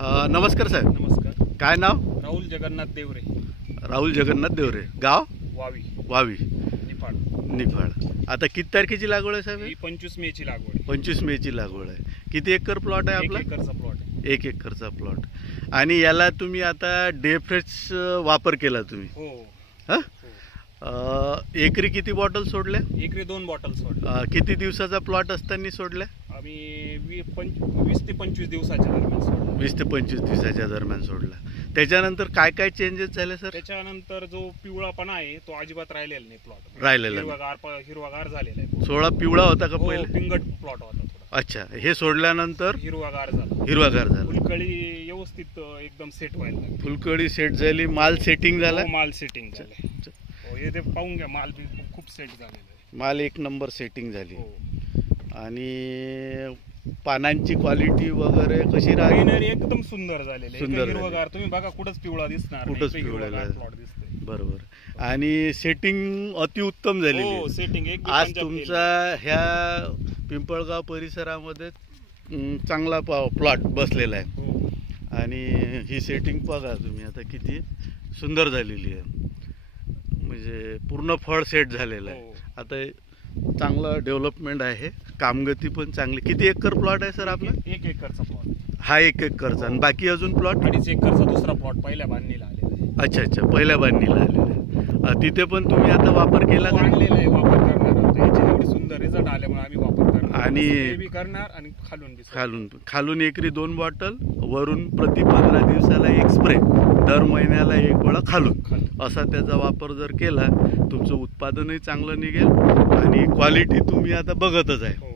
नमस्कार साहेब. नमस्कार. काय नाव? राहुल जगन्नाथ देवरे. राहुल जगन्नाथ देवरे. गाव? वावी. वावी, निफाड. निफाड. आता किती तारखेची लागवड आहे साहेब? ही 25 मे ची लागवड आहे. 25 मेची लागवड आहे. किती एकर प्लॉट आहे आपला? 1 एकरचा प्लॉट आहे. 1 एकरचा प्लॉट. आणि याला तुम्ही आता डेफ्रेश वापर केला तुम्ही? हो. हां. एकरी किती बॉटल सोडल्या? एकरी 2 बॉटल सोडल्या. किती दिवसाचा प्लॉट असताना सोडल्या? आम्ही 20 ते 25 दिवसाच्या दरम्यान सोडला. 20 ते 25 दिवसाच्या दरम्यान सोडला. त्याच्यानंतर काय काय चेंजेस झाले सर? त्याच्यानंतर जो पिवळापणा आहे तो अजिबात राहिलेला नाही प्लॉट. राहिलेला हिरवागार झालेला आहे. सोळा पिवळा होता का हो, पहिले? पिंगट प्लॉट होता थोडा. अच्छा. हे सोडल्यानंतर हिरवागार झाला. हिरवागार झाला. फुलकळी व्यवस्थित एकदम सेट व्हायला लागली. फुलकडी सेट झाली. माल सेटिंग झाला. हो, माल सेटिंग झाले. हो, हे ते पाहून घ्या, माल बी खूप सेट झालेला आहे. माल 1 नंबर सेटिंग झाली. हो. आणि पानांची क्वालिटी वगैरे कशी राहिली? ग्रीनरी एकदम सुंदर झालेली. सुंदर झाली. हिरवगार तुम्ही बघा, कुठंच पिवळा दिसणार नाही. कुठंच हिरवगार पिवळा प्लॉट दिसते. बरोबर. आणि सेटिंग अतिउत्तम झालेली हो, आहे. सेटिंग एकदम आज पंजाब तुमचा ह्या पिंपळगाव परिसरामध्ये चांगला प्लॉट बसलेला आहे. हो. आणि ही सेटिंग बघा तुम्ही आता किती सुंदर झालेली आहे. म्हणजे पूर्ण फळ सेट झालेलं आहे. हो. आता चांगलं डेव्हलपमेंट आहे. कामगती पण चांगली. किती एकर प्लॉट आहे सर आपला? 1 एकरचा प्लॉट. हा 1 एकरचा. आणि बाकी अजून प्लॉट? 2.5 एकरचा दुसरा प्लॉट पहिल्या बांधणीला आलेला आहे. अच्छा अच्छा. पहिल्या बांधणीला आलेला आहे. तिथे पण तुम्ही आता वापर केला हो, का? आणलेला आहे, वापर करणार आहोत. याचे एवढे सुंदर रिझल्ट आल्यामुळे आम्ही वापर करणार. आणि स्प्रे बी करणार आणि खालून एकरी 2 बॉटल, वरून प्रति 15 दिवसाला 1 स्प्रे, दर महिन्याला 1 वेळा खालून, असा त्याचा वापर जर केला तुमचं उत्पादनही चांगलं निघेल आणि क्वालिटी तुम्ही आता बघतच आहे.